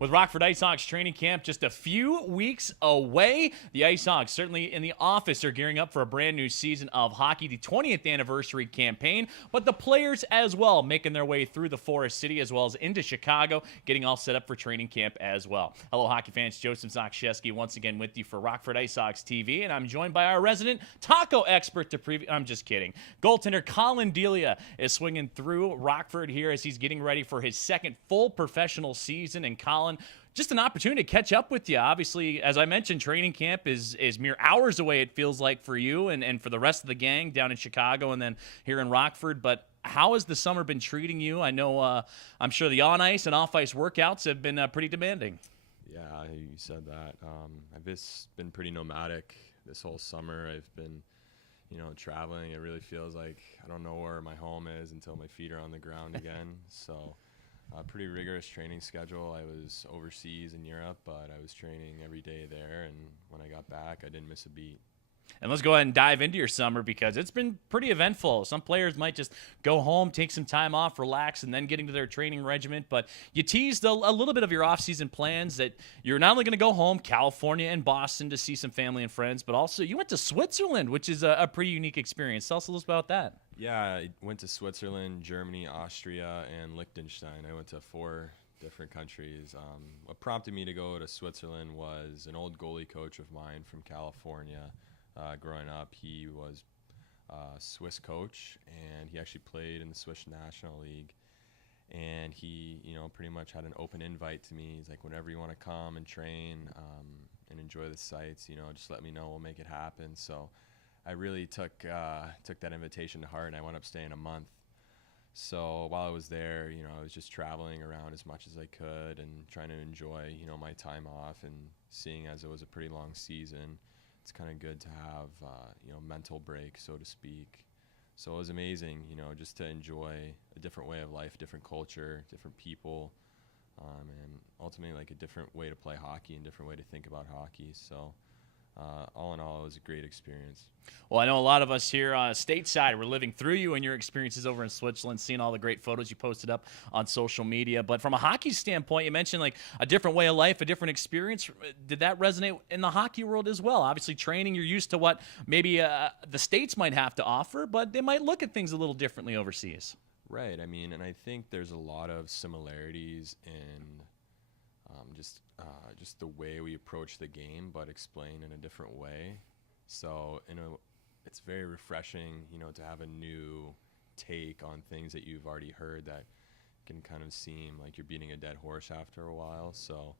With Rockford IceHogs training camp just a few weeks away, the IceHogs, certainly in the office, are gearing up for a brand new season of hockey, the 20th anniversary campaign, but the players as well, making their way through the Forest City as well as into Chicago, getting all set up for training camp as well. Hello, hockey fans. Joseph Zakshevsky once again with you for Rockford IceHogs TV, and I'm joined by our resident taco expert to preview. I'm just kidding. Goaltender Collin Delia is swinging through Rockford here as he's getting ready for his second full professional season. And Collin, just an opportunity to catch up with you. Obviously, as I mentioned, training camp is mere hours away, it feels like, for you and for the rest of the gang down in Chicago and then here in Rockford. But how has the summer been treating you? I know I'm sure the on-ice and off-ice workouts have been pretty demanding. Yeah, you said that. I've just been pretty nomadic this whole summer. I've been, traveling. It really feels like I don't know where my home is until my feet are on the ground again. So pretty rigorous training schedule. I was overseas in Europe, but I was training every day there. And when I got back, I didn't miss a beat. And let's go ahead and dive into your summer because it's been pretty eventful. Some players might just go home, take some time off, relax, and then get into their training regiment. But you teased a little bit of your off-season plans that you're not only going to go home, California and Boston to see some family and friends, but also you went to Switzerland, which is a pretty unique experience. Tell us a little about that. Yeah, I went to Switzerland, Germany, Austria, and Liechtenstein. I went to 4 different countries. What prompted me to go to Switzerland was an old goalie coach of mine from California. Growing up, he was a Swiss coach, and he actually played in the Swiss National League. And he, pretty much had an open invite to me. He's like, whenever you want to come and train and enjoy the sights, just let me know. We'll make it happen. So I really took that invitation to heart, and I wound up staying a month. So while I was there, I was just traveling around as much as I could and trying to enjoy, my time off, and seeing as it was a pretty long season, it's kind of good to have, mental break, so to speak. So it was amazing, just to enjoy a different way of life, different culture, different people, and ultimately like a different way to play hockey and different way to think about hockey. So all in all, it was a great experience. Well, I know a lot of us here stateside were living through you and your experiences over in Switzerland, seeing all the great photos you posted up on social media. But from a hockey standpoint, you mentioned like a different way of life, a different experience. Did that resonate in the hockey world as well? Obviously, training, you're used to what maybe the States might have to offer, but they might look at things a little differently overseas. Right. I mean, and I think there's a lot of similarities in just the way we approach the game, but explained in a different way. So, it's very refreshing, to have a new take on things that you've already heard that can kind of seem like you're beating a dead horse after a while. So,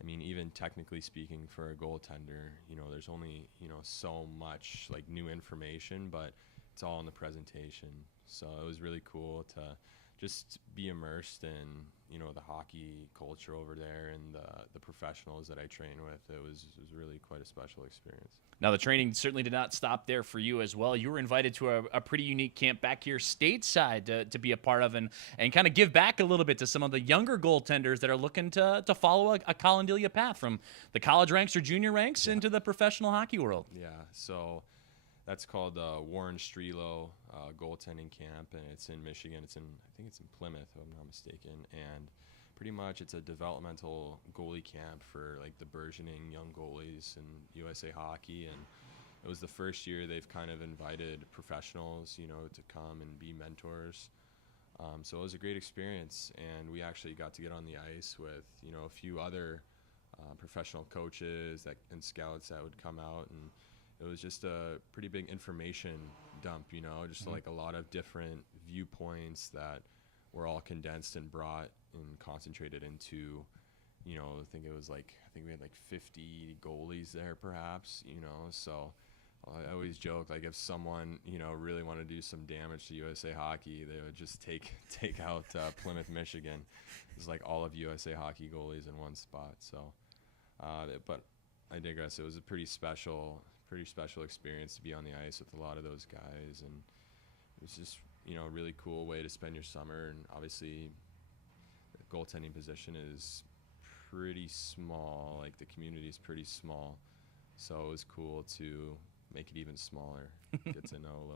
I mean, even technically speaking for a goaltender, there's only, so much like new information, but it's all in the presentation. So it was really cool to just be immersed in, the hockey culture over there and the professionals that I train with. It was really quite a special experience. Now, the training certainly did not stop there for you as well. You were invited to a pretty unique camp back here stateside to be a part of and kind of give back a little bit to some of the younger goaltenders that are looking to follow a Collin Delia path from the college ranks or junior ranks into the professional hockey world. Yeah, so that's called Warren Strelo goaltending camp, and it's in Michigan. I think it's in Plymouth, if I'm not mistaken. And pretty much it's a developmental goalie camp for like the burgeoning young goalies in USA Hockey. And it was the first year they've kind of invited professionals, to come and be mentors. So it was a great experience, and we actually got to get on the ice with, a few other professional coaches and scouts that would come out, and it was just a pretty big information dump, just like a lot of different viewpoints that were all condensed and brought and concentrated into, I think we had like 50 goalies there perhaps, so I always joke, like if someone, really wanted to do some damage to USA Hockey, they would just take out Plymouth, Michigan. It's like all of USA Hockey goalies in one spot. So, but I digress. It was a pretty special experience to be on the ice with a lot of those guys, and it was just a really cool way to spend your summer. And obviously the goaltending position is pretty small, like the community is pretty small, so it was cool to make it even smaller, get to know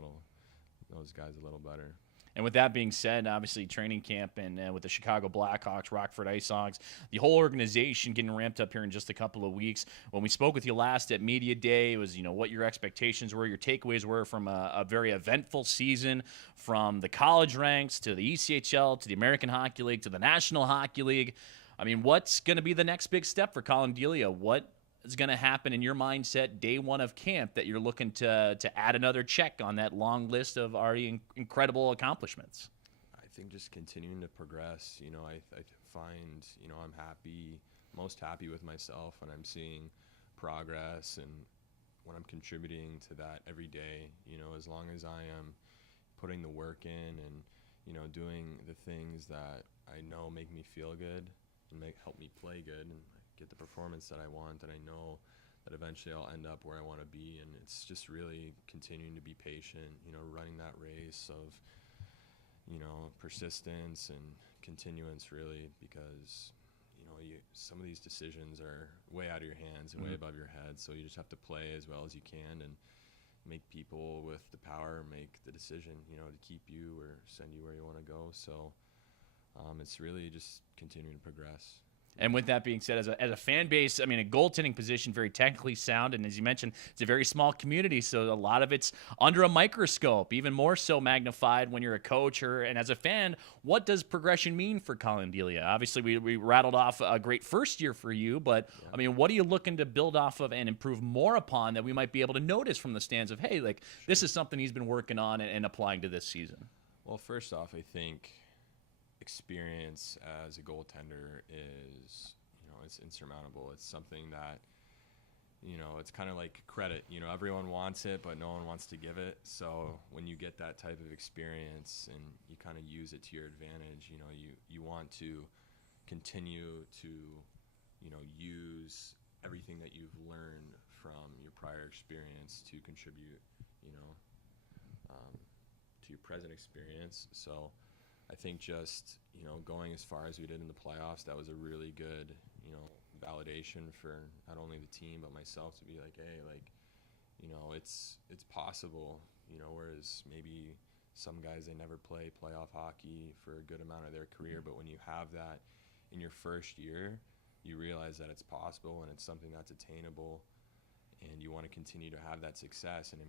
those guys a little better. And with that being said, obviously training camp and with the Chicago Blackhawks, Rockford IceHogs, the whole organization getting ramped up here in just a couple of weeks. When we spoke with you last at Media Day, it was, what your expectations were, your takeaways were from a very eventful season, from the college ranks to the ECHL to the American Hockey League to the National Hockey League. I mean, what's going to be the next big step for Collin Delia? What is going to happen in your mindset day one of camp that you're looking to add another check on that long list of already incredible accomplishments? I think just continuing to progress. I find, I'm most happy with myself when I'm seeing progress and when I'm contributing to that every day. As long as I am putting the work in and, doing the things that I know make me feel good and help me play good and get the performance that I want, and I know that eventually I'll end up where I want to be. And it's just really continuing to be patient, running that race of, persistence and continuance, really, because, some of these decisions are way out of your hands and way above your head. So you just have to play as well as you can and make people with the power make the decision, to keep you or send you where you want to go. So it's really just continuing to progress. And with that being said, as a fan base, a goaltending position, very technically sound, and as you mentioned, it's a very small community, so a lot of it's under a microscope, even more so magnified when you're a coach and as a fan. What does progression mean for Collin Delia? Obviously, we rattled off a great first year for you, but what are you looking to build off of and improve more upon that we might be able to notice from the stands of, hey, this is something he's been working on and applying to this season? Well, first off, I think experience as a goaltender is, it's insurmountable. It's something that, it's kind of like credit. Everyone wants it, but no one wants to give it. So when you get that type of experience and you kind of use it to your advantage, you want to continue to, use everything that you've learned from your prior experience to contribute, to your present experience. So I think just, going as far as we did in the playoffs, that was a really good, validation for not only the team but myself to be like, hey, it's possible, whereas maybe some guys, they never play playoff hockey for a good amount of their career, but when you have that in your first year, you realize that it's possible and it's something that's attainable, and you want to continue to have that success. And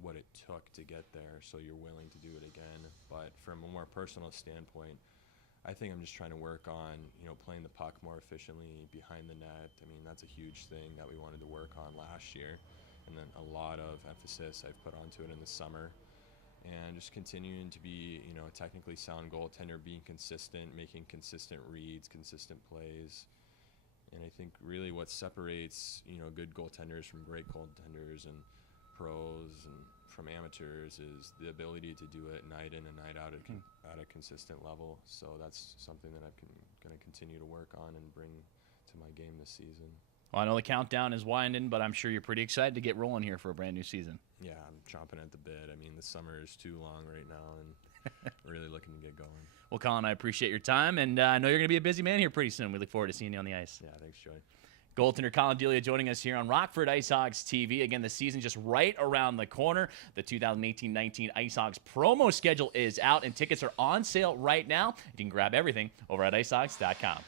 what it took to get there, so you're willing to do it again. But from a more personal standpoint, I think I'm just trying to work on, playing the puck more efficiently behind the net. That's a huge thing that we wanted to work on last year, and then a lot of emphasis I've put onto it in the summer. And just continuing to be, a technically sound goaltender, being consistent, making consistent reads, consistent plays. And I think really what separates, good goaltenders from great goaltenders and pros and from amateurs is the ability to do it night in and night out at a consistent level. So that's something that I'm going to continue to work on and bring to my game this season. Well, I know the countdown is winding, but I'm sure you're pretty excited to get rolling here for a brand new season. Yeah, I'm chomping at the bit. The summer is too long right now, and really looking to get going. Well, Collin, I appreciate your time, and I know you're going to be a busy man here pretty soon. We look forward to seeing you on the ice. Yeah, thanks, Joey. Goaltender Collin Delia joining us here on Rockford IceHogs TV. Again, the season just right around the corner. The 2018-19 IceHogs promo schedule is out, and tickets are on sale right now. You can grab everything over at icehogs.com.